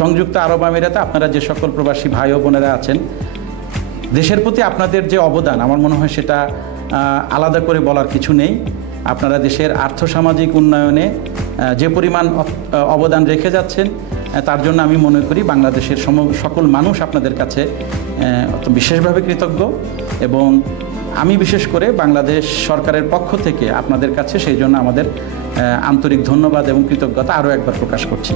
সংযুক্ত আরব আমিরাতে আপনারা যে সকল প্রবাসী ভাই ও বোনেরা আছেন, দেশের প্রতি আপনাদের যে অবদান, আমার মনে হয় সেটা আলাদা করে বলার কিছু নেই। আপনারা দেশের আর্থসামাজিক উন্নয়নে যে পরিমাণ অবদান রেখে যাচ্ছেন, তার জন্য আমি মনে করি বাংলাদেশের সকল মানুষ আপনাদের কাছে বিশেষভাবে কৃতজ্ঞ, এবং আমি বিশেষ করে বাংলাদেশ সরকারের পক্ষ থেকে আপনাদের কাছে সেই জন্য আমাদের আন্তরিক ধন্যবাদ এবং কৃতজ্ঞতা আরও একবার প্রকাশ করছি।